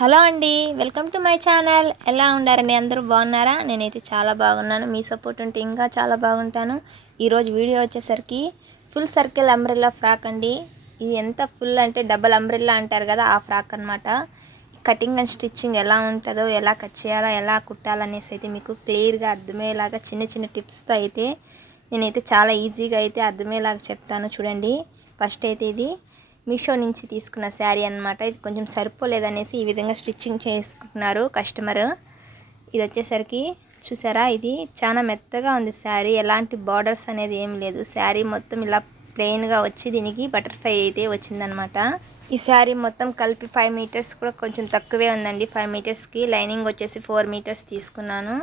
Hello అండి, welcome to my channel. ఎలా ఉండారండి? అందరూ బాగున్నారా? నేనైతే చాలా బాగున్నాను. మీ సపోర్ట్ ఉంటే ఇంకా చాలా బాగుంటాను. ఈరోజు వీడియో వచ్చేసరికి ఫుల్ సర్కిల్ అంబ్రెల్లా ఫ్రాక్ అండి. ఇది ఎంత ఫుల్ అంటే డబల్ అంబ్రెల్లా అంటారు కదా, ఆ ఫ్రాక్ అనమాట. కటింగ్ అండ్ స్టిచ్చింగ్ ఎలా ఉంటుందో, ఎలా కట్ చేయాలా, ఎలా కుట్టాలనేసి అయితే మీకు క్లియర్గా అర్థమయ్యేలాగా చిన్న చిన్న టిప్స్తో అయితే నేనైతే చాలా ఈజీగా అయితే అర్థమయ్యేలాగా చెప్తాను. చూడండి, ఫస్ట్ అయితే ఇది మీషో నుంచి తీసుకున్న శారీ అనమాట. ఇది కొంచెం సరిపోలేదనేసి ఈ విధంగా స్టిచ్చింగ్ చేసుకుంటున్నారు కస్టమర్. ఇది వచ్చేసరికి చూసారా, ఇది చాలా మెత్తగా ఉంది శారీ. ఎలాంటి బార్డర్స్ అనేది ఏం లేదు. శారీ మొత్తం ఇలా ప్లెయిన్గా వచ్చి దీనికి బటర్ఫ్లై అయితే వచ్చిందనమాట. ఈ శారీ మొత్తం కలిపి 5 మీటర్స్ కూడా కొంచెం తక్కువే ఉందండి. 5 మీటర్స్కి లైనింగ్ వచ్చేసి 4 మీటర్స్ తీసుకున్నాను.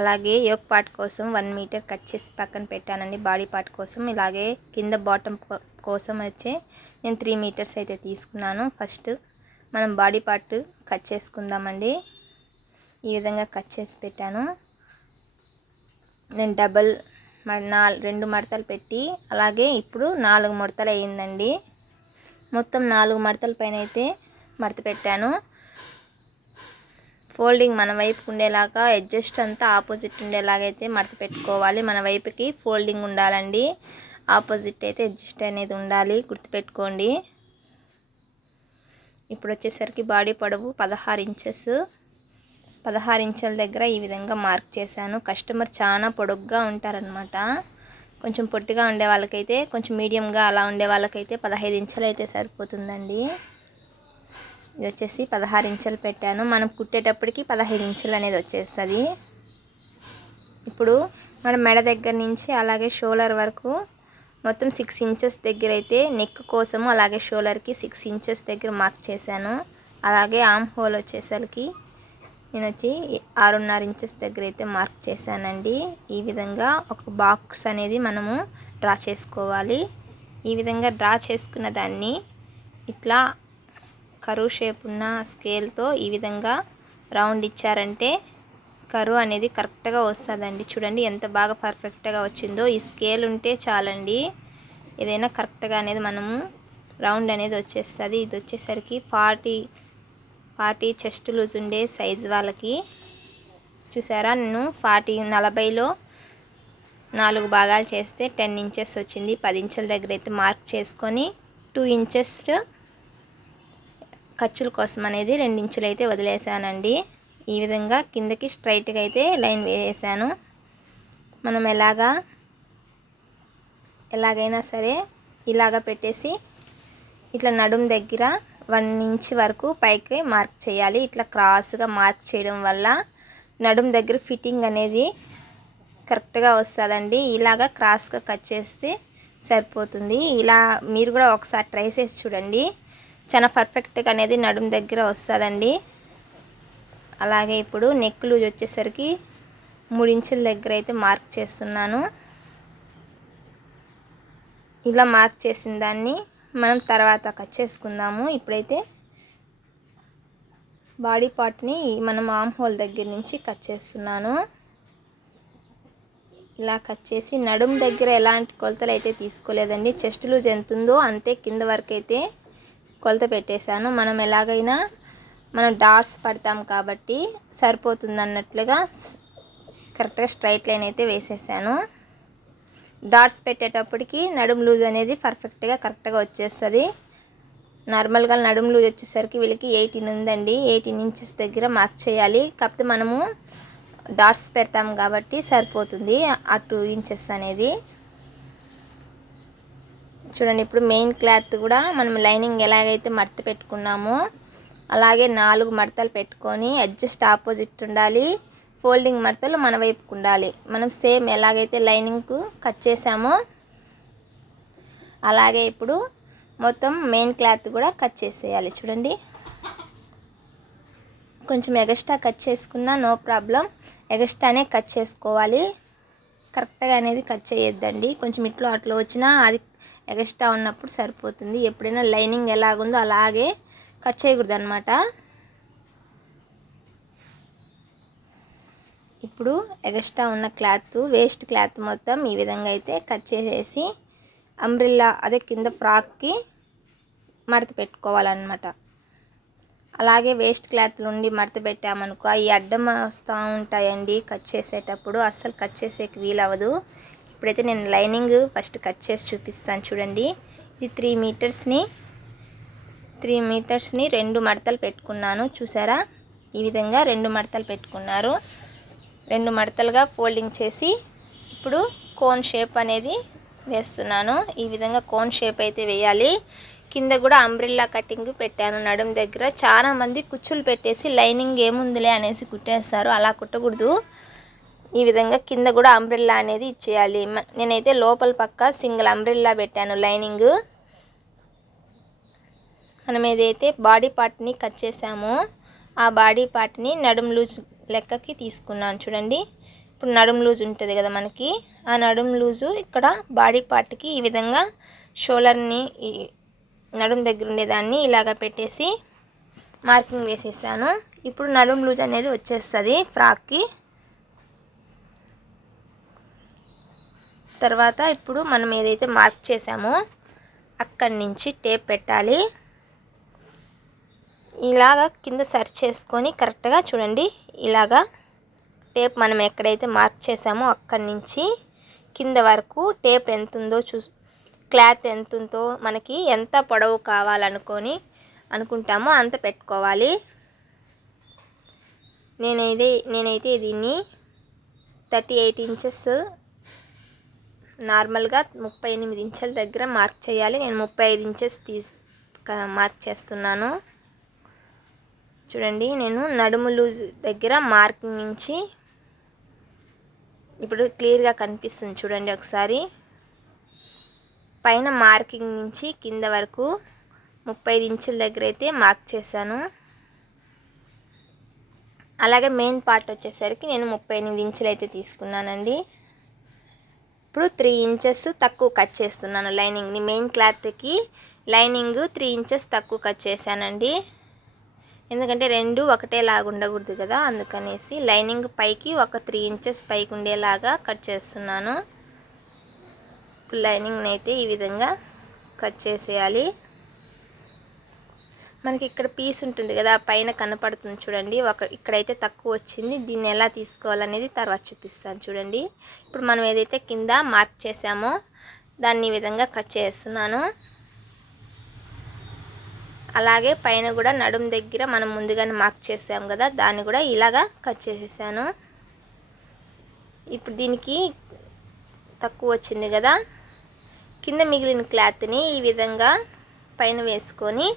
అలాగే యోక్ పార్ట్ కోసం 1 మీటర్ కట్ చేసి పక్కన పెట్టానండి. బాడీ పార్ట్ కోసం, ఇలాగే కింద బాటమ్ కోసం వచ్చి నేను 3 మీటర్స్ అయితే తీసుకున్నాను. ఫస్ట్ మనం బాడీ పార్ట్ కట్ చేసుకుందామండి. ఈ విధంగా కట్ చేసి పెట్టాను. నేను డబల్ 2 మడతలు పెట్టి, అలాగే ఇప్పుడు 4 మడతలు అయ్యిందండి. మొత్తం 4 మడతల పైన అయితే మడత పెట్టాను. ఫోల్డింగ్ మన వైపుకు ఉండేలాగా, అడ్జస్ట్ అంతా ఆపోజిట్ ఉండేలాగా అయితే మడత పెట్టుకోవాలి. మన వైపుకి ఫోల్డింగ్ ఉండాలండి, ఆపోజిట్ అయితే అడ్జస్ట్ అనేది ఉండాలి, గుర్తుపెట్టుకోండి. ఇప్పుడు వచ్చేసరికి బాడీ పొడవు 16 ఇంచెస్. 16 ఇంచుల దగ్గర ఈ విధంగా మార్క్ చేశాను. కస్టమర్ చాలా పొడుగ్గా ఉంటారనమాట. కొంచెం పొట్టిగా ఉండే వాళ్ళకైతే, కొంచెం మీడియంగా అలా ఉండే వాళ్ళకైతే 15 ఇంచులు అయితే సరిపోతుందండి. ఇది వచ్చేసి 16 ఇంచులు పెట్టాను. మనం కుట్టేటప్పటికి 15 ఇంచులు అనేది వచ్చేస్తుంది. ఇప్పుడు మన మెడ దగ్గర నుంచి అలాగే షోల్డర్ వరకు మొత్తం 6 ఇంచెస్ దగ్గర అయితే నెక్ కోసము, అలాగే షోల్డర్కి 6 ఇంచెస్ దగ్గర మార్క్ చేశాను. అలాగే ఆర్మ్ హోల్ వచ్చేసరికి నేను వచ్చి 6.5 ఇంచెస్ దగ్గర అయితే మార్క్ చేశానండి. ఈ విధంగా ఒక బాక్స్ అనేది మనము డ్రా చేసుకోవాలి. ఈ విధంగా డ్రా చేసుకున్న దాన్ని ఇట్లా కరువు షేప్ ఉన్న స్కేల్తో ఈ విధంగా రౌండ్ ఇచ్చారంటే కరువు అనేది కరెక్ట్గా వస్తుందండి. చూడండి ఎంత బాగా పర్ఫెక్ట్గా వచ్చిందో. ఈ స్కేల్ ఉంటే చాలండి, ఏదైనా కరెక్ట్గా అనేది మనము రౌండ్ అనేది వచ్చేస్తుంది. ఇది వచ్చేసరికి 40 చెస్ట్ లూజ్ ఉండే సైజు వాళ్ళకి. చూసారా, నేను 40లో 4 భాగాలు చేస్తే 10 ఇంచెస్ వచ్చింది. 10 ఇంచుల దగ్గర అయితే మార్క్ చేసుకొని 2 ఇంచెస్ ఖర్చుల కోసం అనేది 2 ఇంచులు అయితే వదిలేసానండి. ఈ విధంగా కిందకి స్ట్రైట్గా అయితే లైన్ వేసాను. మనం ఎలాగైనా సరే ఇలాగ పెట్టేసి ఇట్లా నడుం దగ్గర 1 ఇంచ్ వరకు పైకి మార్క్ చేయాలి. ఇట్లా క్రాస్గా మార్క్ చేయడం వల్ల నడుం దగ్గర ఫిట్టింగ్ అనేది కరెక్ట్గా వస్తుందండి. ఇలాగ క్రాస్గా కట్ చేస్తే సరిపోతుంది. ఇలా మీరు కూడా ఒకసారి ట్రై చేసి చూడండి, చాలా పర్ఫెక్ట్గా అనేది నడుం దగ్గర వస్తుందండి. అలాగే ఇప్పుడు నెక్ లూజ్ వచ్చేసరికి 3 ఇంచుల దగ్గర అయితే మార్క్ చేస్తున్నాను. ఇలా మార్క్ చేసిన దాన్ని మనం తర్వాత కట్ చేసుకుందాము. ఇప్పుడైతే బాడీ పార్ట్ని మనం ఆర్మ్ హోల్ దగ్గర నుంచి కట్ చేస్తున్నాను. ఇలా కట్ చేసి నడుం దగ్గర ఎలాంటి కొలతలు అయితే తీసుకోలేదండి. చెస్ట్ లూజ్ ఎంత ఉందో అంతే కింద వరకు అయితే కొలత పెట్టేశాను. మనం ఎలాగైనా మనం డాట్స్ పడతాం కాబట్టి సరిపోతుంది అన్నట్లుగా కరెక్ట్గా స్ట్రైట్ లైన్ అయితే వేసేసాను. డాట్స్ పెట్టేటప్పటికి నడుం లూజ్ అనేది కరెక్ట్గా వచ్చేస్తుంది. నార్మల్గా నడుం లూజ్ వచ్చేసరికి వీళ్ళకి 18 ఉందండి. 18 ఇంచెస్ దగ్గర మార్క్ చేయాలి. కాకపోతే మనము డాట్స్ పెడతాం కాబట్టి సరిపోతుంది ఆ 2 ఇంచెస్ అనేది. చూడండి, ఇప్పుడు మెయిన్ క్లాత్ కూడా మనం లైనింగ్ ఎలాగైతే మడత పెట్టుకున్నామో అలాగే 4 మడతలు పెట్టుకొని అడ్జస్ట్ ఆపోజిట్ ఉండాలి. ఫోల్డింగ్ మడతలు మన వైపుకు ఉండాలి. మనం సేమ్ ఎలాగైతే లైనింగ్కు కట్ చేసామో అలాగే ఇప్పుడు మొత్తం మెయిన్ క్లాత్ కూడా కట్ చేసేయాలి. చూడండి, కొంచెం ఎగస్ట్రా కట్ చేసుకున్నా నో ప్రాబ్లం, ఎగస్ట్రానే కట్ చేసుకోవాలి. కరెక్ట్గా అనేది కట్ చేయొద్దండి. కొంచెం ఇట్లో అట్లా వచ్చినా అది ఎగస్ట్రా ఉన్నప్పుడు సరిపోతుంది. ఎప్పుడైనా లైనింగ్ ఎలాగుందో అలాగే కట్ చేయకూడదు అనమాట. ఇప్పుడు ఎగస్ట్రా ఉన్న క్లాత్, వేస్ట్ క్లాత్ మొత్తం ఈ విధంగా అయితే కట్ చేసేసి అంబ్రిల్లా అదే కింద ఫ్రాక్కి మడత పెట్టుకోవాలన్నమాట. అలాగే వేస్ట్ క్లాత్లు ఉండి మడత పెట్టామనుకో అవి అడ్డం వస్తూ ఉంటాయండి కట్ చేసేటప్పుడు, అస్సలు కట్ చేసేకి వీలవ్వదు. ఇప్పుడైతే నేను లైనింగ్ ఫస్ట్ కట్ చేసి చూపిస్తాను చూడండి. ఇది 3 మీటర్స్ని 2 మడతలు పెట్టుకున్నాను. చూసారా, ఈ విధంగా 2 మడతలు పెట్టుకున్నారు. 2 మడతలుగా ఫోల్డింగ్ చేసి ఇప్పుడు కోన్ షేప్ అనేది వేస్తున్నాను. ఈ విధంగా కోన్ షేప్ అయితే వేయాలి. కింద కూడా అంబ్రిల్లా కటింగ్ పెట్టాను నడుం దగ్గర. చాలా మంది కుచ్చులు పెట్టేసి లైనింగ్ ఏముందిలే అనేసి కుట్టేస్తారు, అలా కుట్టకూడదు. ఈ విధంగా కింద కూడా అంబ్రిల్లా అనేది ఇచ్చేయాలి. నేనైతే లోపల పక్క సింగిల్ అంబ్రిల్లా పెట్టాను లైనింగ్. మనం ఏదైతే బాడీ పార్ట్ని కట్ చేసామో ఆ బాడీ పార్ట్ని నడుం లూజ్ లెక్కకి తీసుకున్నాను చూడండి. ఇప్పుడు నడుం లూజ్ ఉంటుంది కదా మనకి, ఆ నడుం లూజు ఇక్కడ బాడీ పార్ట్కి ఈ విధంగా షోల్డర్ని నడుం దగ్గర ఉండేదాన్ని ఇలాగ పెట్టేసి మార్కింగ్ వేసేసాను. ఇప్పుడు నడుం లూజ్ అనేది వచ్చేస్తుంది ఫ్రాక్కి. తర్వాత ఇప్పుడు మనం ఏదైతే మార్క్ చేసామో అక్కడి నుంచి టేప్ పెట్టాలి. ఇలాగ కింద సర్చ్ చేసుకొని కరెక్ట్గా చూడండి, ఇలాగా టేప్ మనం ఎక్కడైతే మార్క్ చేసామో అక్కడి నుంచి కింద వరకు టేప్ ఎంత ఉందో క్లాత్ ఎంత ఉందో మనకి ఎంత పొడవు అనుకుంటామో అంత పెట్టుకోవాలి. నేనైతే దీన్ని 38 ఇంచెస్ నార్మల్గా 38 ఇంచుల దగ్గర మార్క్ చేయాలి. నేను 35 ఇంచెస్ మార్క్ చేస్తున్నాను. చూడండి, నేను నడుము లూజ్ దగ్గర మార్కింగ్ నుంచి ఇప్పుడు క్లియర్గా కనిపిస్తుంది చూడండి ఒకసారి. పైన మార్కింగ్ నుంచి కింద వరకు 35 ఇంచుల దగ్గర అయితే మార్క్ చేశాను. అలాగే మెయిన్ పార్ట్ వచ్చేసరికి నేను 38 ఇంచులు అయితే తీసుకున్నానండి. ఇప్పుడు 3 ఇంచెస్ తక్కువ కట్ చేస్తున్నాను లైనింగ్ని. మెయిన్ క్లాత్కి లైనింగ్ 3 ఇంచెస్ తక్కువ కట్ చేశానండి. ఎందుకంటే రెండు ఒకటేలాగా ఉండకూడదు కదా, అందుకనేసి లైనింగ్ పైకి ఒక 3 ఇంచెస్ పైకి ఉండేలాగా కట్ చేస్తున్నాను. ఇప్పుడు లైనింగ్ని అయితే ఈ విధంగా కట్ చేసేయాలి. మనకి ఇక్కడ పీస్ ఉంటుంది కదా, పైన కనపడుతుంది చూడండి, ఇక్కడైతే తక్కువ వచ్చింది. దీన్ని ఎలా తీసుకోవాలనేది తర్వాత చూపిస్తాను చూడండి. ఇప్పుడు మనం ఏదైతే కింద మార్క్ చేసామో దాన్ని ఈ విధంగా కట్ చేస్తున్నాను. అలాగే పైన కూడా నడుం దగ్గర మనం ముందుగానే మార్క్ చేసాం కదా, దాన్ని కూడా ఇలాగా కట్ చేసేసాను. ఇప్పుడు దీనికి తక్కువ వచ్చింది కదా, కింద మిగిలిన క్లాత్ని ఈ విధంగా పైన వేసుకొని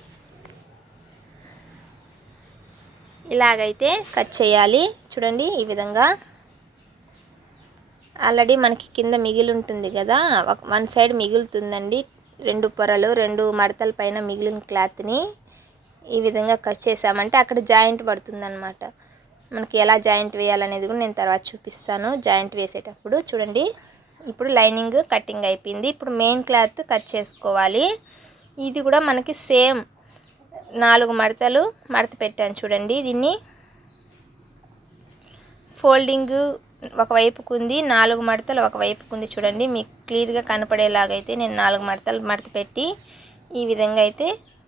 ఇలాగైతే కట్ చేయాలి. చూడండి, ఈ విధంగా. ఆల్రెడీ మనకి కింద మిగిలి ఉంటుంది కదా, వన్ సైడ్ మిగులుతుందండి. 2 పొరలు 2 మడతల పైన మిగిలిన క్లాత్ని ఈ విధంగా కట్ చేసామంటే అక్కడ జాయింట్ పడుతుందన్నమాట. మనకి ఎలా జాయింట్ వేయాలనేది కూడా నేను తర్వాత చూపిస్తాను జాయింట్ వేసేటప్పుడు. చూడండి, ఇప్పుడు లైనింగ్ కటింగ్ అయిపోయింది. ఇప్పుడు మెయిన్ క్లాత్ కట్ చేసుకోవాలి. ఇది కూడా మనకి సేమ్ 4 మడతలు మడత పెట్టాను చూడండి. దీన్ని ఫోల్డింగ్ ఒకవైపుకు ఉంది, 4 మడతలు ఒకవైపుకు ఉంది. చూడండి, మీకు క్లియర్గా కనపడేలాగైతే నేను 4 మడతలు మడత పెట్టి ఈ విధంగా అయితే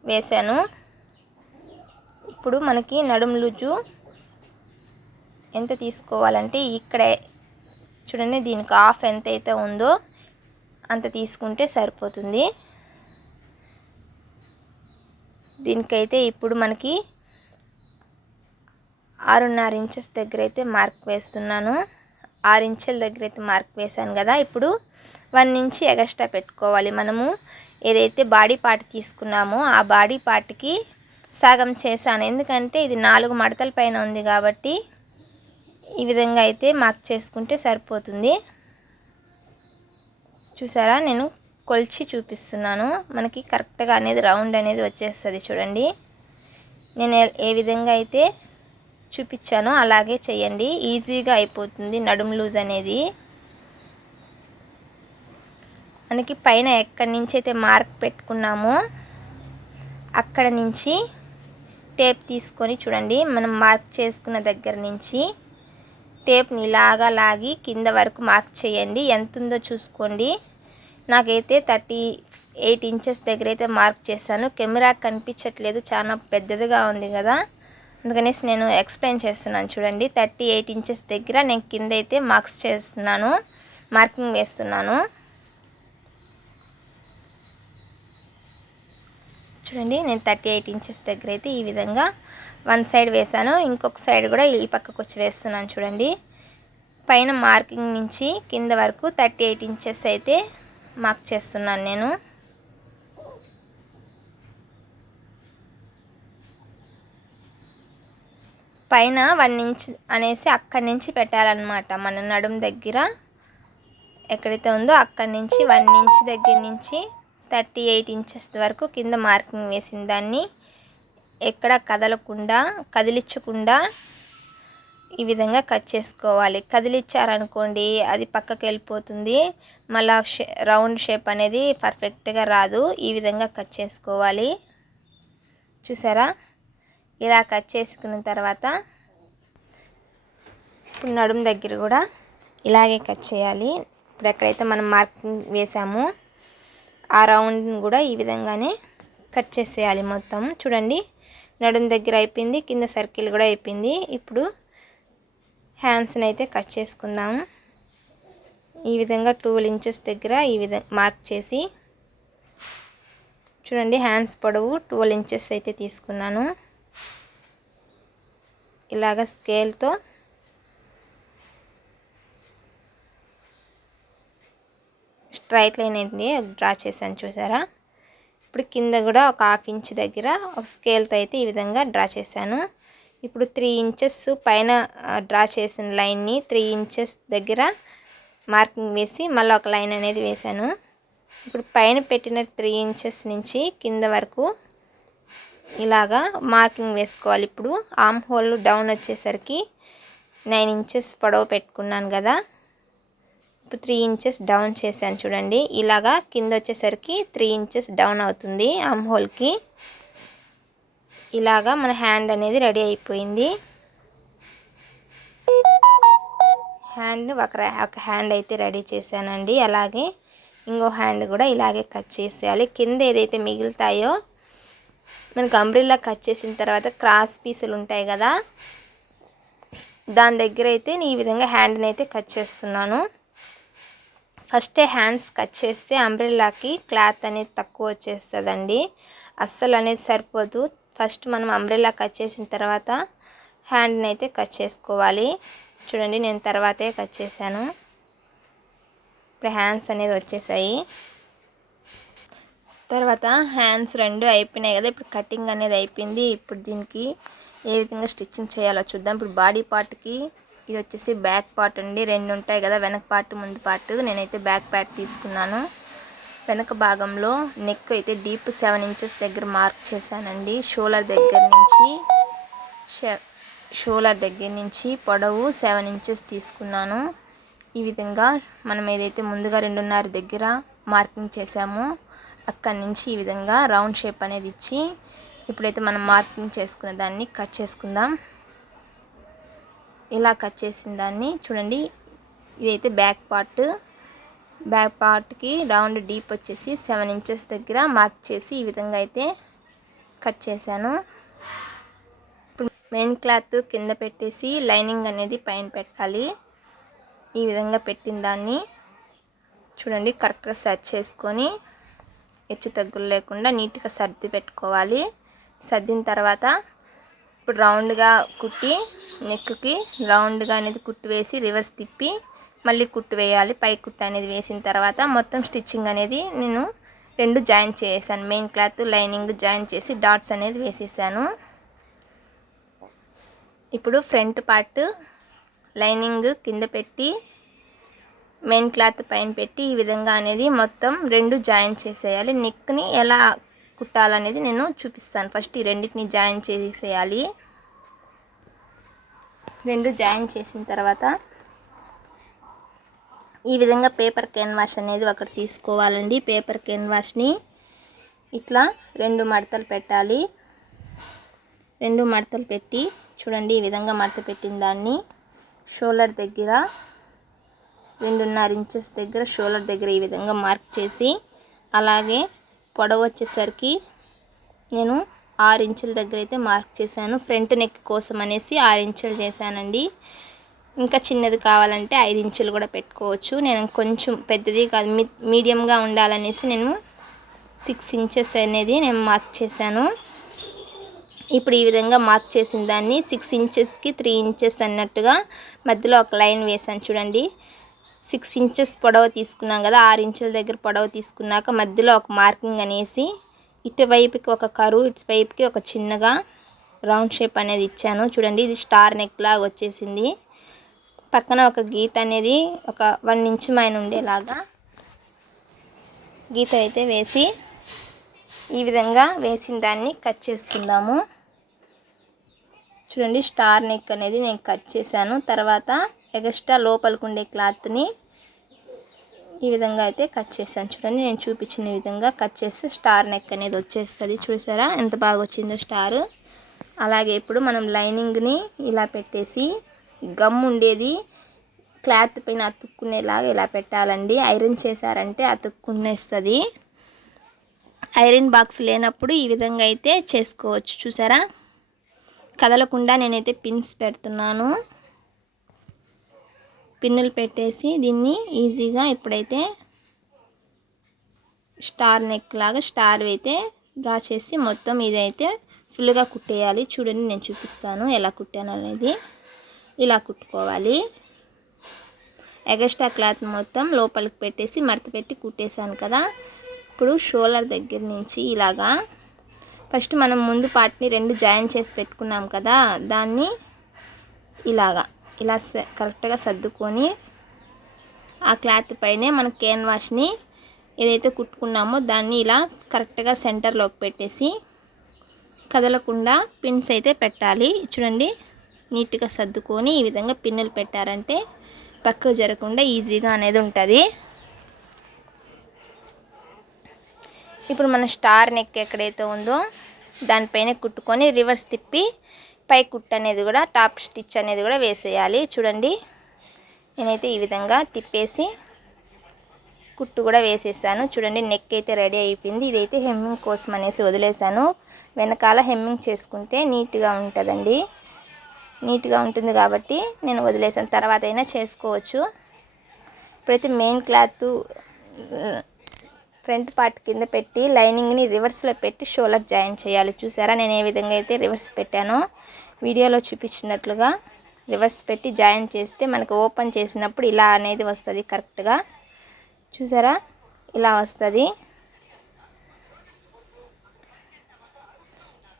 వేశాను. ఇప్పుడు మనకి నడుము లూజు ఎంత తీసుకోవాలంటే ఇక్కడే చూడండి, దీనికి హాఫ్ ఎంత అయితే ఉందో అంత తీసుకుంటే సరిపోతుంది. దీనికైతే ఇప్పుడు మనకి 6.5 ఇంచెస్ దగ్గర అయితే మార్క్ వేస్తున్నాను. 6 ఇంచుల దగ్గర అయితే మార్క్ వేసాను కదా. ఇప్పుడు 1 ఇంచ్ ఎక్స్ట్రా పెట్టుకోవాలి. మనము ఏదైతే బాడీ పార్ట్ తీసుకున్నామో ఆ బాడీ పార్ట్కి సగం చేశాను. ఎందుకంటే ఇది 4 మడతల పైన ఉంది కాబట్టి ఈ విధంగా అయితే మార్క్ చేసుకుంటే సరిపోతుంది. చూసారా, నేను కొలిచి చూపిస్తున్నాను. మనకి కరెక్ట్గా అనేది రౌండ్ అనేది వచ్చేస్తుంది. చూడండి, నేను ఏ విధంగా అయితే చూపించానో అలాగే చేయండి, ఈజీగా అయిపోతుంది. నడుము లూజ్ అనేది మనకి పైన ఎక్కడి నుంచి అయితే మార్క్ పెట్టుకున్నామో అక్కడ నుంచి టేప్ తీసుకొని చూడండి, మనం మార్క్ చేసుకున్న దగ్గర నుంచి టేప్ని ఇలాగా లాగి కింద వరకు మార్క్ చేయండి. ఎంత ఉందో చూసుకోండి. నాకైతే 8 ఇంచెస్ దగ్గర అయితే మార్క్ చేశాను. కెమెరా కనిపించట్లేదు, చాలా పెద్దదిగా ఉంది కదా, అందుకనేసి నేను ఎక్స్ప్లెయిన్ చేస్తున్నాను చూడండి. 38 ఇంచెస్ దగ్గర నేను కింద అయితే మార్కింగ్ వేస్తున్నాను. చూడండి, నేను 38 ఇంచెస్ దగ్గర అయితే ఈ విధంగా వన్ సైడ్ వేసాను. ఇంకొక సైడ్ కూడా ఈ పక్కకు వచ్చి వేస్తున్నాను చూడండి. పైన మార్కింగ్ నుంచి కింద వరకు 38 ఇంచెస్ అయితే మార్క్ చేస్తున్నాను నేను. పైన 1 ఇంచ్ అనేసి అక్కడి నుంచి పెట్టాలన్నమాట. మన నడుము దగ్గర ఎక్కడైతే ఉందో అక్కడి నుంచి 1 ఇంచ్ దగ్గర నుంచి 38 ఇంచెస్ వరకు కింద మార్కింగ్ వేసిన దాన్ని ఎక్కడ కదిలించకుండా ఈ విధంగా కట్ చేసుకోవాలి. కదిలించారనుకోండి అది పక్కకి వెళ్ళిపోతుంది, మళ్ళీ రౌండ్ షేప్ అనేది పర్ఫెక్ట్గా రాదు. ఈ విధంగా కట్ చేసుకోవాలి. చూసారా, ఇలా కట్ చేసుకున్న తర్వాత ఇప్పుడు నడుము దగ్గర కూడా ఇలాగే కట్ చేయాలి. ఇప్పుడు ఎక్కడైతే మనం మార్కింగ్ వేసామో ఆ రౌండ్ని కూడా ఈ విధంగానే కట్ చేసేయాలి మొత్తం. చూడండి, నడుము దగ్గర అయిపోయింది, కింద సర్కిల్ కూడా అయిపోయింది. ఇప్పుడు హ్యాండ్స్ని అయితే కట్ చేసుకుందాం. ఈ విధంగా 12 ఇంచెస్ దగ్గర ఈ విధంగా మార్క్ చేసి, చూడండి హ్యాండ్స్ పొడవు 12 ఇంచెస్ అయితే తీసుకున్నాను. ఇలాగ స్కేల్తో స్ట్రైట్ లైన్ అయితే డ్రా చేశాను చూసారా. ఇప్పుడు కింద కూడా ఒక 1/2 ఇంచ్ దగ్గర ఒక స్కేల్తో అయితే ఈ విధంగా డ్రా చేశాను. ఇప్పుడు 3 ఇంచెస్ పైన డ్రా చేసిన లైన్ని 3 ఇంచెస్ దగ్గర మార్కింగ్ వేసి మళ్ళీ ఒక లైన్ అనేది వేశాను. ఇప్పుడు పైన పెట్టిన 3 ఇంచెస్ నుంచి కింద వరకు ఇలాగా మార్కింగ్ వేసుకోవాలి. ఇప్పుడు ఆర్మ్ హోల్ డౌన్ వచ్చేసరికి 9 ఇంచెస్ పొడవు పెట్టుకున్నాను కదా, ఇప్పుడు 3 ఇంచెస్ డౌన్ చేశాను చూడండి. ఇలాగా కింద వచ్చేసరికి 3 ఇంచెస్ డౌన్ అవుతుంది ఆర్మ్ హోల్కి. ఇలాగా మన హ్యాండ్ అనేది రెడీ అయిపోయింది. ఒక హ్యాండ్ అయితే రెడీ చేశానండి. అలాగే ఇంకో హ్యాండ్ కూడా ఇలాగే కట్ చేసేయాలి. కింద ఏదైతే మిగులుతాయో మనకు అంబ్రెల్లా కట్ చేసిన తర్వాత క్రాస్ పీసులు ఉంటాయి కదా, దాని దగ్గర అయితే నేను ఈ విధంగా హ్యాండ్ని అయితే కట్ చేస్తున్నాను. ఫస్టే హ్యాండ్స్ కట్ చేస్తే అంబ్రెల్లాకి క్లాత్ అనేది తక్కువ వచ్చేస్తుందండి, అస్సలు అనేది సరిపోదు. ఫస్ట్ మనం అంబ్రెల్లా కట్ చేసిన తర్వాత హ్యాండ్ని అయితే కట్ చేసుకోవాలి. చూడండి, నేను తర్వాతే కట్ చేశాను. ఇప్పుడు హ్యాండ్స్ అనేది వచ్చేసాయి. తర్వాత హ్యాండ్స్ 2 అయిపోయినాయి కదా, ఇప్పుడు కటింగ్ అనేది అయిపోయింది. ఇప్పుడు దీనికి ఏ విధంగా స్టిచ్చింగ్ చేయాలో చూద్దాం. ఇప్పుడు బాడీ పార్ట్కి ఇది వచ్చేసి బ్యాక్ పార్ట్ అండి. 2 ఉంటాయి కదా, వెనక పార్ట్ ముందు పార్ట్. నేనైతే బ్యాక్ పార్ట్ తీసుకున్నాను. వెనక భాగంలో నెక్ అయితే డీప్ 7 ఇంచెస్ దగ్గర మార్క్ చేశానండి. షోల్డర్ దగ్గర నుంచి పొడవు 7 ఇంచెస్ తీసుకున్నాను. ఈ విధంగా మనం ఏదైతే ముందుగా 2.5 దగ్గర మార్కింగ్ చేసామో అక్కడి నుంచి ఈ విధంగా రౌండ్ షేప్ అనేది ఇచ్చి ఇప్పుడైతే మనం మార్కింగ్ చేసుకున్న దాన్ని కట్ చేసుకుందాం. ఇలా కట్ చేసిన దాన్ని చూడండి, ఇదైతే బ్యాక్ పార్ట్కి రౌండ్ డీప్ వచ్చేసి 7 ఇంచెస్ దగ్గర మార్క్ చేసి ఈ విధంగా అయితే కట్ చేశాను. ఇప్పుడు మెయిన్ క్లాత్ కింద పెట్టేసి లైనింగ్ అనేది పైన పెట్టాలి. ఈ విధంగా పెట్టిన దాన్ని చూడండి కరెక్ట్గా సెట్ చేసుకొని హెచ్చు తగ్గులు లేకుండా నీట్గా సర్ది పెట్టుకోవాలి. సర్దిన తర్వాత ఇప్పుడు రౌండ్గా కుట్టి నెక్కి రౌండ్గా అనేది కుట్టు వేసి రివర్స్ తిప్పి మళ్ళీ కుట్టు వేయాలి. పై కుట్టు అనేది వేసిన తర్వాత మొత్తం స్టిచ్చింగ్ అనేది నేను 2 జాయిన్ చేసాను. మెయిన్ క్లాత్ లైనింగ్ జాయిన్ చేసి డాట్స్ అనేది వేసేసాను. ఇప్పుడు ఫ్రంట్ పార్ట్ లైనింగ్ కింద పెట్టి మెయిన్ క్లాత్ పైన పెట్టి ఈ విధంగా అనేది మొత్తం 2 జాయిన్ చేసేయాలి. నెక్ని ఎలా కుట్టాలనేది నేను చూపిస్తాను. ఫస్ట్ ఈ రెండింటిని జాయిన్ చేసేయాలి. 2 జాయిన్ చేసిన తర్వాత ఈ విధంగా పేపర్ క్యాన్వాస్ అనేది ఒకటి తీసుకోవాలండి. పేపర్ క్యాన్వాస్ని ఇట్లా 2 మడతలు పెట్టాలి. 2 మడతలు పెట్టి చూడండి ఈ విధంగా మడత పెట్టిన దాన్ని షోల్డర్ దగ్గర 2.5 ఇంచెస్ దగ్గర షోల్డర్ దగ్గర ఈ విధంగా మార్క్ చేసి అలాగే పొడవు వచ్చేసరికి నేను 6 ఇంచుల దగ్గర అయితే మార్క్ చేశాను. ఫ్రంట్ నెక్ కోసం అనేసి 6 ఇంచులు చేశానండి. ఇంకా చిన్నది కావాలంటే 5 ఇంచులు కూడా పెట్టుకోవచ్చు. నేను కొంచెం పెద్దది కాదు మీడియంగా ఉండాలనేసి నేను 6 ఇంచెస్ అనేది నేను మార్క్ చేశాను. ఇప్పుడు ఈ విధంగా మార్క్ చేసిన దాన్ని 6 ఇంచెస్కి 3 ఇంచెస్ అన్నట్టుగా మధ్యలో ఒక లైన్ వేసాను చూడండి. 6 ఇంచెస్ పొడవు తీసుకున్నాం కదా, 6 ఇంచుల దగ్గర పొడవు తీసుకున్నాక మధ్యలో ఒక మార్కింగ్ అనేసి ఇటువైపుకి ఒక కరువు, ఇటువైపుకి ఒక చిన్నగా రౌండ్ షేప్ అనేది ఇచ్చాను చూడండి. ఇది స్టార్ నెక్ లాగా వచ్చేసింది. పక్కన ఒక గీత అనేది ఒక 1 ఇంచ్ పైన ఉండేలాగా గీత అయితే వేసి ఈ విధంగా వేసిన దాన్ని కట్ చేసుకుందాము. చూడండి, స్టార్ నెక్ అనేది నేను కట్ చేశాను. తర్వాత ఎక్స్ట్రా లోపలికి ఉండే క్లాత్ని ఈ విధంగా అయితే కట్ చేశాను. చూడండి, నేను చూపించిన విధంగా కట్ చేస్తే స్టార్ నెక్ అనేది వచ్చేస్తుంది. చూసారా ఎంత బాగా వచ్చిందో స్టారు. అలాగే ఇప్పుడు మనం లైనింగ్ని ఇలా పెట్టేసి గమ్ ఉండేది క్లాత్ పైన అతుక్కునేలాగా ఇలా పెట్టాలండి. ఐరన్ చేశారంటే అతుక్కునేస్తుంది. ఐరన్ బాక్స్ లేనప్పుడు ఈ విధంగా అయితే చేసుకోవచ్చు. చూసారా, కదలకుండా నేనైతే పిన్స్ పెడుతున్నాను. పిన్నులు పెట్టేసి దీన్ని ఈజీగా ఇప్పుడైతే స్టార్ నెక్ లాగా స్టార్ అయితే డ్రా చేసి మొత్తం ఇదైతే ఫుల్గా కుట్టేయాలి. చూడండి, నేను చూపిస్తాను ఎలా కుట్టాను అనేది. ఇలా కుట్టుకోవాలి. ఎగస్ట్రా క్లాత్ మొత్తం లోపలికి పెట్టేసి మడత పెట్టి కుట్టేశాను కదా. ఇప్పుడు షోల్డర్ దగ్గర నుంచి ఇలాగా ఫస్ట్ మనం ముందు పార్ట్ని 2 జాయిన్ చేసి పెట్టుకున్నాం కదా, దాన్ని ఇలా కరెక్ట్గా సర్దుకొని ఆ క్లాత్ పైనే మన క్యాన్వాస్ని ఏదైతే కుట్టుకున్నామో దాన్ని ఇలా కరెక్ట్గా సెంటర్లోకి పెట్టేసి కదలకుండా పిన్స్ అయితే పెట్టాలి. చూడండి, నీట్గా సర్దుకొని ఈ విధంగా పిన్నులు పెట్టారంటే పక్కకు జరగకుండా ఈజీగా అనేది ఉంటుంది. ఇప్పుడు మన స్టార్ నెక్ ఎక్కడైతే ఉందో దానిపైన కుట్టుకొని రివర్స్ తిప్పి పై కుట్టు అనేది కూడా టాప్ స్టిచ్ అనేది కూడా వేసేయాలి. చూడండి, నేనైతే ఈ విధంగా తిప్పేసి కుట్టు కూడా వేసేసాను. చూడండి, నెక్ అయితే రెడీ అయిపోయింది. ఇదైతే హెమ్మింగ్ కోసం అనేసి వదిలేసాను. వెనకాల హెమ్మింగ్ చేసుకుంటే నీట్గా ఉంటుందండి. నీట్గా ఉంటుంది కాబట్టి నేను వదిలేసాను. తర్వాత అయినా చేసుకోవచ్చు. ఇప్పుడైతే మెయిన్ క్లాత్ ఫ్రంట్ పార్ట్ కింద పెట్టి లైనింగ్ని రివర్స్లో పెట్టి షోల్డర్ జాయిన్ చేయాలి. చూసారా, నేను ఏ విధంగా అయితే రివర్స్ పెట్టానో వీడియోలో చూపించినట్లుగా రివర్స్ పెట్టి జాయిన్ చేస్తే మనకు ఓపెన్ చేసినప్పుడు ఇలా అనేది వస్తుంది కరెక్ట్గా. చూసారా, ఇలా వస్తుంది.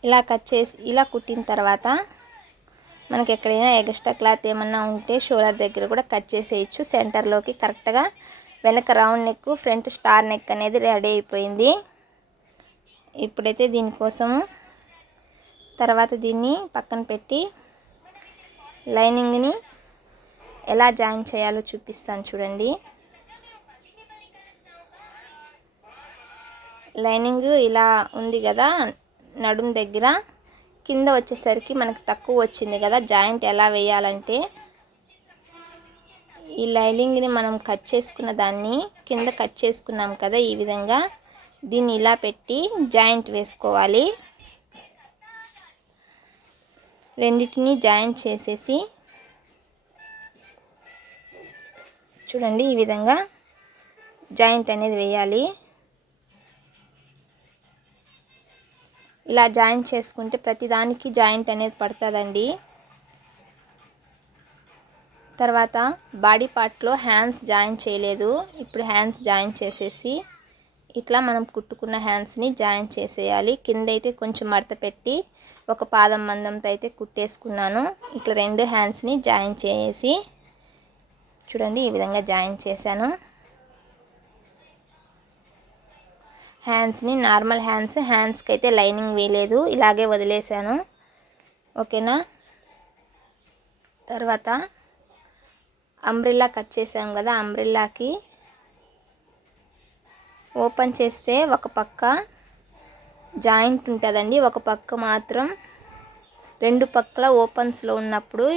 ఇలా కట్ చేసి ఇలా కుట్టిన తర్వాత మనకి ఎక్కడైనా ఎక్స్ట్రా క్లాత్ ఏమన్నా ఉంటే షోల్డర్ దగ్గర కూడా కట్ చేసేయచ్చు. సెంటర్లోకి కరెక్ట్గా వెనక round neck, front star neck అనేది రెడీ అయిపోయింది. ఇప్పుడైతే దీనికోసము తర్వాత దీన్ని పక్కన పెట్టి లైనింగ్ని ఎలా జాయిన్ చేయాలో చూపిస్తాను చూడండి. లైనింగ్ ఇలా ఉంది కదా నడుం దగ్గర, కింద వచ్చేసరికి మనకు తక్కువ వచ్చింది కదా. జాయింట్ ఎలా వేయాలంటే ఈ లైనింగ్ని మనం కట్ చేసుకున్న దాన్ని కింద కట్ చేసుకున్నాం కదా, ఈ విధంగా దీన్ని ఇలా పెట్టి జాయింట్ వేసుకోవాలి. రెండింటిని జాయింట్ చేసేసి చూడండి ఈ విధంగా జాయింట్ అనేది వేయాలి. ఇలా జాయింట్ చేసుకుంటే ప్రతిదానికి జాయింట్ అనేది పడుతుందండి. తర్వాత బాడీ పార్ట్లో హ్యాండ్స్ జాయిన్ చేయలేదు. ఇప్పుడు హ్యాండ్స్ జాయిన్ చేసేసి ఇట్లా మనం కుట్టుకున్న హ్యాండ్స్ని జాయిన్ చేసేయాలి. కింద అయితే కొంచెం మడత పెట్టి ఒక పాదం మందంతో అయితే కుట్టేసుకున్నాను. ఇట్లా 2 హ్యాండ్స్ని జాయిన్ చేసి చూడండి ఈ విధంగా జాయిన్ చేశాను. హ్యాండ్స్ని నార్మల్ హ్యాండ్స్కి అయితే లైనింగ్ వేయలేదు, ఇలాగే వదిలేసాను. ఓకేనా. తర్వాత అంబ్రెల్లా కట్ చేసాం కదా, అంబ్రెల్లాకి ఓపెన్ చేస్తే ఒక పక్క జాయింట్ ఉంటుందండి, ఒక పక్క మాత్రం 2 పక్కల ఓపెన్స్లో ఉన్నప్పుడు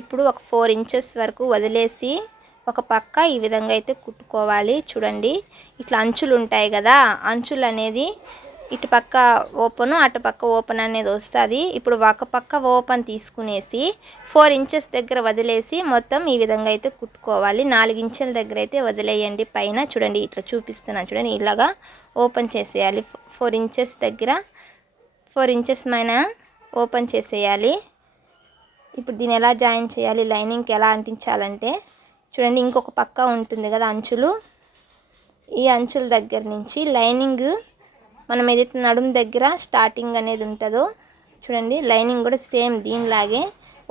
ఇప్పుడు ఒక 4 ఇంచెస్ వరకు వదిలేసి ఒక పక్క ఈ విధంగా అయితే కుట్టుకోవాలి. చూడండి ఇట్లా అంచులు ఉంటాయి కదా, అంచులు అనేది ఇటు పక్క ఓపెన్ అటు పక్క ఓపెన్ అనేది వస్తుంది. ఇప్పుడు ఒక పక్క ఓపెన్ తీసుకునేసి 4 ఇంచెస్ దగ్గర వదిలేసి మొత్తం ఈ విధంగా అయితే కుట్టుకోవాలి. 4 ఇంచుల దగ్గర అయితే వదిలేయండి పైన. చూడండి ఇట్లా చూపిస్తున్నాను చూడండి, ఇలాగా ఓపెన్ చేసేయాలి. 4 ఇంచెస్ దగ్గర 4 ఇంచెస్ పైన ఓపెన్ చేసేయాలి. ఇప్పుడు దీన్ని ఎలా జాయిన్ చేయాలి, లైనింగ్కి ఎలా అంటించాలంటే చూడండి, ఇంకొక పక్క ఉంటుంది కదా అంచులు, ఈ అంచుల దగ్గర నుంచి లైనింగ్ మనం ఏదైతే నడుము దగ్గర స్టార్టింగ్ అనేది ఉంటుందో చూడండి, లైనింగ్ కూడా సేమ్ దీనిలాగే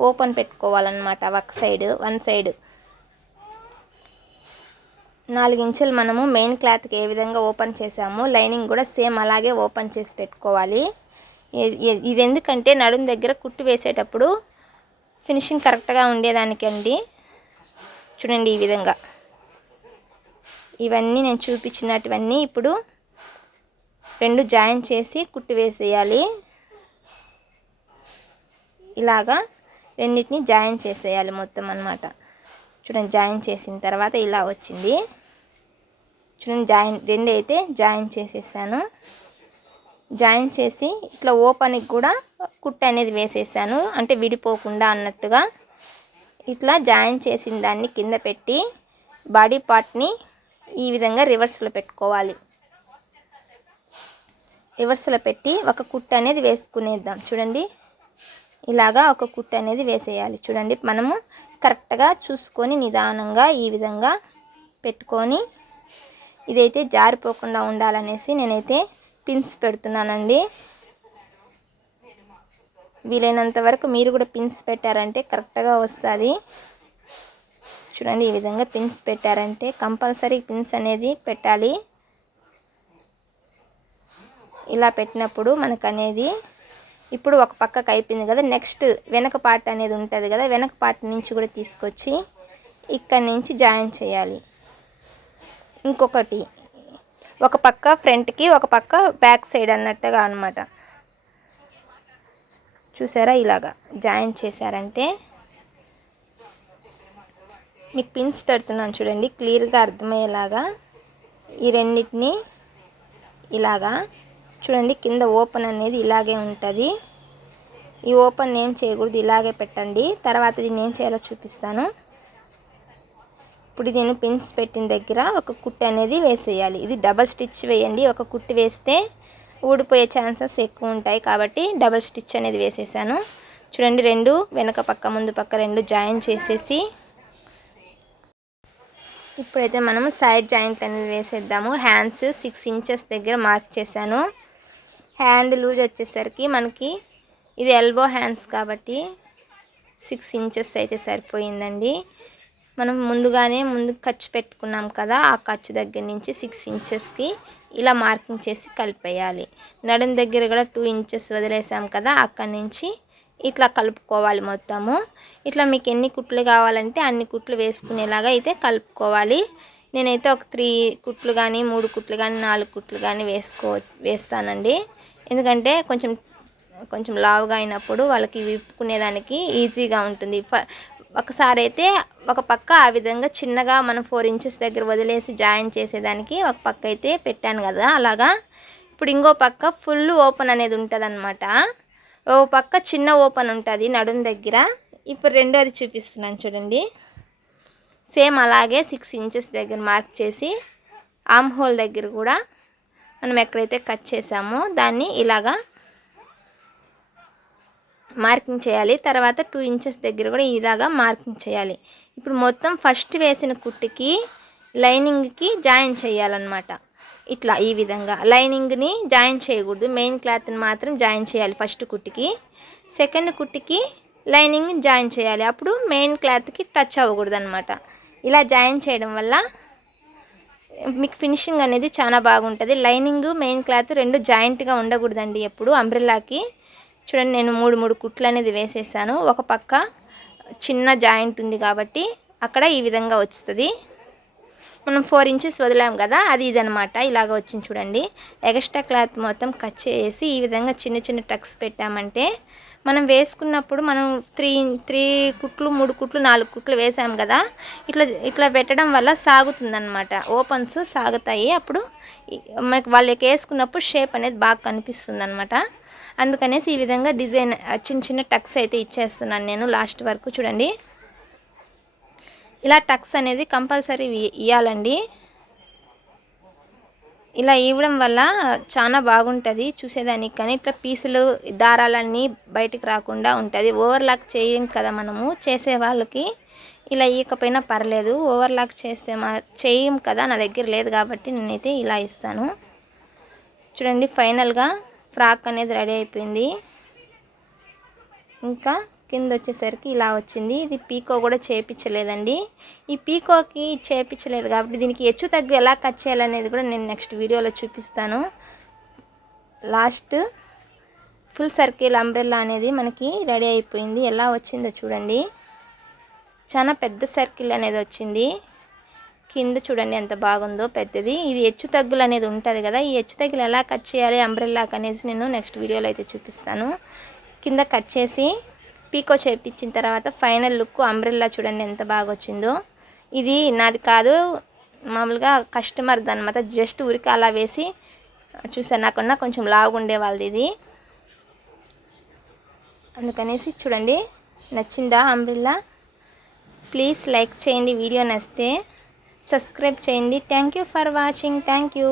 ఓపెన్ పెట్టుకోవాలన్నమాట. వన్ సైడ్ 4 ఇంచులు మనము మెయిన్ క్లాత్కి ఏ విధంగా ఓపెన్ చేసామో లైనింగ్ కూడా సేమ్ అలాగే ఓపెన్ చేసి పెట్టుకోవాలి. ఇది ఎందుకంటే నడుము దగ్గర కుట్టు వేసేటప్పుడు ఫినిషింగ్ కరెక్ట్గా ఉండేదానికండి. చూడండి ఈ విధంగా ఇవన్నీ నేను చూపించినటువన్నీ ఇప్పుడు 2 జాయిన్ చేసి కుట్టు వేసేయాలి. ఇలాగా రెండింటిని జాయిన్ చేసేయాలి మొత్తం అన్నమాట. చూడండి జాయిన్ చేసిన తర్వాత ఇలా వచ్చింది. చూడండి రెండు అయితే జాయిన్ చేసేసాను. జాయిన్ చేసి ఇట్లా ఓపెన్కి కూడా కుట్టు అనేది వేసేసాను, అంటే విడిపోకుండా అన్నట్టుగా. ఇట్లా జాయిన్ చేసిన దాన్ని కింద పెట్టి బాడీ పార్ట్ని ఈ విధంగా రివర్స్లో పెట్టుకోవాలి. రివర్స్లో పెట్టి ఒక కుట్టు అనేది వేసుకునేద్దాం. చూడండి ఇలాగా ఒక కుట్టు అనేది వేసేయాలి. చూడండి మనము కరెక్ట్గా చూసుకొని నిదానంగా ఈ విధంగా పెట్టుకొని, ఇదైతే జారిపోకుండా ఉండాలనేసి నేనైతే పిన్స్ పెడుతున్నానండి. వీలైనంత వరకు మీరు కూడా పిన్స్ పెట్టారంటే కరెక్ట్గా వస్తుంది. చూడండి ఈ విధంగా పిన్స్ పెట్టారంటే కంపల్సరీ పిన్స్ అనేది పెట్టాలి. ఇలా పెట్టినప్పుడు మనకు అనేది ఇప్పుడు ఒక పక్కకు అయిపోయింది కదా, నెక్స్ట్ వెనక పార్ట్ అనేది ఉంటుంది కదా, వెనక పార్ట్ నుంచి కూడా తీసుకొచ్చి ఇక్కడి నుంచి జాయిన్ చేయాలి. ఇంకొకటి ఒక పక్క ఫ్రంట్కి ఒక పక్క బ్యాక్ సైడ్ అన్నట్టుగా అన్నమాట. చూసారా ఇలాగా జాయిన్ చేశారంటే మీకు పిన్స్ పెడుతున్నాను చూడండి క్లియర్గా అర్థమయ్యేలాగా. ఈ రెండింటిని ఇలాగా చూడండి, కింద ఓపెన్ అనేది ఇలాగే ఉంటుంది. ఈ ఓపెన్ ఏం చేయకూడదు, ఇలాగే పెట్టండి. తర్వాత దీన్ని ఏం చేయాలో చూపిస్తాను. ఇప్పుడు నేను పిన్స్ పెట్టిన దగ్గర ఒక కుట్టు అనేది వేసేయాలి. ఇది డబల్ స్టిచ్ వేయండి, ఒక కుట్టు వేస్తే ఊడిపోయే ఛాన్సెస్ ఎక్కువ ఉంటాయి కాబట్టి డబల్ స్టిచ్ అనేది వేసేసాను. చూడండి 2 వెనక పక్క ముందు పక్క 2 జాయిన్ చేసేసి ఇప్పుడైతే మనము సైడ్ జాయింట్ అనేది వేసేద్దాము. హ్యాండ్స్ 6 ఇంచెస్ దగ్గర మార్క్ చేశాను. హ్యాండ్ లూజ్ వచ్చేసరికి మనకి ఇది ఎల్బో హ్యాండ్స్ కాబట్టి 6 ఇంచెస్ అయితే సరిపోయిందండి. మనం ముందు ఖర్చు పెట్టుకున్నాం కదా, ఆ ఖర్చు దగ్గర నుంచి 6 ఇంచెస్కి ఇలా మార్కింగ్ చేసి కలిపేయాలి. నడుం దగ్గర కూడా 2 ఇంచెస్ వదిలేసాం కదా, అక్కడి నుంచి ఇట్లా కలుపుకోవాలి మొత్తము. ఇట్లా మీకు ఎన్ని కుట్లు కావాలంటే అన్ని కుట్లు వేసుకునేలాగా అయితే కలుపుకోవాలి. నేనైతే ఒక 3 కుట్లు కానీ 3 కుట్లు కానీ 4 కుట్లు కానీ వేస్తానండి. ఎందుకంటే కొంచెం లావుగా అయినప్పుడు వాళ్ళకి విప్పుకునేదానికి ఈజీగా ఉంటుంది. ఒకసారి అయితే ఒక పక్క ఆ విధంగా చిన్నగా మనం 4 ఇంచెస్ దగ్గర వదిలేసి జాయిన్ చేసేదానికి ఒక పక్క అయితే పెట్టాను కదా అలాగా. ఇప్పుడు ఇంకో పక్క ఫుల్ ఓపెన్ అనేది ఉంటుంది అన్నమాట. ఓ పక్క చిన్న ఓపెన్ ఉంటుంది నడుం దగ్గర. ఇప్పుడు రెండోది చూపిస్తున్నాను చూడండి. సేమ్ అలాగే 6 ఇంచెస్ దగ్గర మార్క్ చేసి ఆర్మ్ హోల్ దగ్గర కూడా మనం ఎక్కడైతే కట్ చేసామో దాన్ని ఇలాగా మార్కింగ్ చేయాలి. తర్వాత 2 ఇంచెస్ దగ్గర కూడా ఇలాగా మార్కింగ్ చేయాలి. ఇప్పుడు మొత్తం ఫస్ట్ వేసిన కుట్టుకి లైనింగ్కి జాయిన్ చేయాలన్నమాట. ఇట్లా ఈ విధంగా లైనింగ్ని జాయిన్ చేయకూడదు, మెయిన్ క్లాత్ని మాత్రం జాయిన్ చేయాలి ఫస్ట్ కుట్టుకి. సెకండ్ కుట్టుకి లైనింగ్ జాయిన్ చేయాలి, అప్పుడు మెయిన్ క్లాత్కి టచ్ అవ్వకూడదు అనమాట. ఇలా జాయిన్ చేయడం వల్ల మీకు ఫినిషింగ్ అనేది చాలా బాగుంటుంది. లైనింగ్ మెయిన్ క్లాత్ 2 జాయింట్గా ఉండకూడదండి ఎప్పుడు అంబ్రెల్లాకి. చూడండి నేను 3 కుట్లు అనేది వేసేసాను. ఒక పక్క చిన్న జాయింట్ ఉంది కాబట్టి అక్కడ ఈ విధంగా వస్తుంది. మనం 4 ఇంచెస్ వదిలాం కదా, అది ఇదనమాట. ఇలాగ వచ్చింది చూడండి. ఎక్స్ట్రా క్లాత్ మొత్తం కట్ చేసి ఈ విధంగా చిన్న చిన్న టక్స్ పెట్టామంటే మనం వేసుకున్నప్పుడు మనం 3 కుట్లు 3 కుట్లు 4 కుట్లు వేసాం కదా, ఇట్లా పెట్టడం వల్ల సాగుతుందన్నమాట, ఓపెన్స్ సాగుతాయి. అప్పుడు మనకి వాళ్ళకి వేసుకున్నప్పుడు షేప్ అనేది బాగా కనిపిస్తుంది అనమాట. అందుకనేసి ఈ విధంగా డిజైన్ చిన్న చిన్న టక్స్ అయితే ఇచ్చేస్తున్నాను నేను లాస్ట్ వరకు. చూడండి, ఇలా టక్స్ అనేది కంపల్సరీ ఇవ్వాలండి. ఇలా ఇవ్వడం వల్ల చాలా బాగుంటుంది చూసేదానికి. కానీ ఇట్లా పీసులు దారాలన్నీ బయటికి రాకుండా ఉంటుంది. ఓవర్లాక్ చేయం కదా మనము, చేసే వాళ్ళకి ఇలా ఇవ్వకపోయినా పర్లేదు. ఓవర్లాక్ చేస్తే చేయం కదా, నా దగ్గర లేదు కాబట్టి నేనైతే ఇలా ఇస్తాను. చూడండి, ఫైనల్గా ఫ్రాక్ అనేది రెడీ అయిపోయింది. ఇంకా కింద వచ్చేసరికి ఇలా వచ్చింది. ఇది పీకో కూడా చేయించలేదండి. ఈ పీకోకి చేయించలేదు కాబట్టి దీనికి హెచ్చు తగ్గు ఎలా కట్ చేయాలనేది కూడా నేను నెక్స్ట్ వీడియోలో చూపిస్తాను. లాస్ట్ ఫుల్ సర్కిల్ అంబ్రెల్లా అనేది మనకి రెడీ అయిపోయింది. ఎలా వచ్చిందో చూడండి, చాలా పెద్ద సర్కిల్ అనేది వచ్చింది. కింద చూడండి ఎంత బాగుందో, పెద్దది. ఇది హెచ్చు తగ్గులు అనేది ఉంటుంది కదా, ఈ హెచ్చు తగ్గులు ఎలా కట్ చేయాలి అంబ్రెల్లాకి అనేసి నేను నెక్స్ట్ వీడియోలో అయితే చూపిస్తాను. కింద కట్ చేసి పీకో చేయించిన తర్వాత ఫైనల్ లుక్ అంబ్రెల్లా చూడండి ఎంత బాగా వచ్చిందో. ఇది నాది కాదు, మామూలుగా కస్టమర్ది అనమాట. జస్ట్ ఊరికి అలా వేసి చూసాను, నాకన్నా కొంచెం లావుగా ఉండే వాళ్ళది ఇది. అందుకనేసి చూడండి, నచ్చిందా అంబ్రెల్లా? ప్లీజ్ లైక్ చేయండి, వీడియో నచ్చితే సబ్స్క్రైబ్ చేయండి. Thank you for watching. Thank you.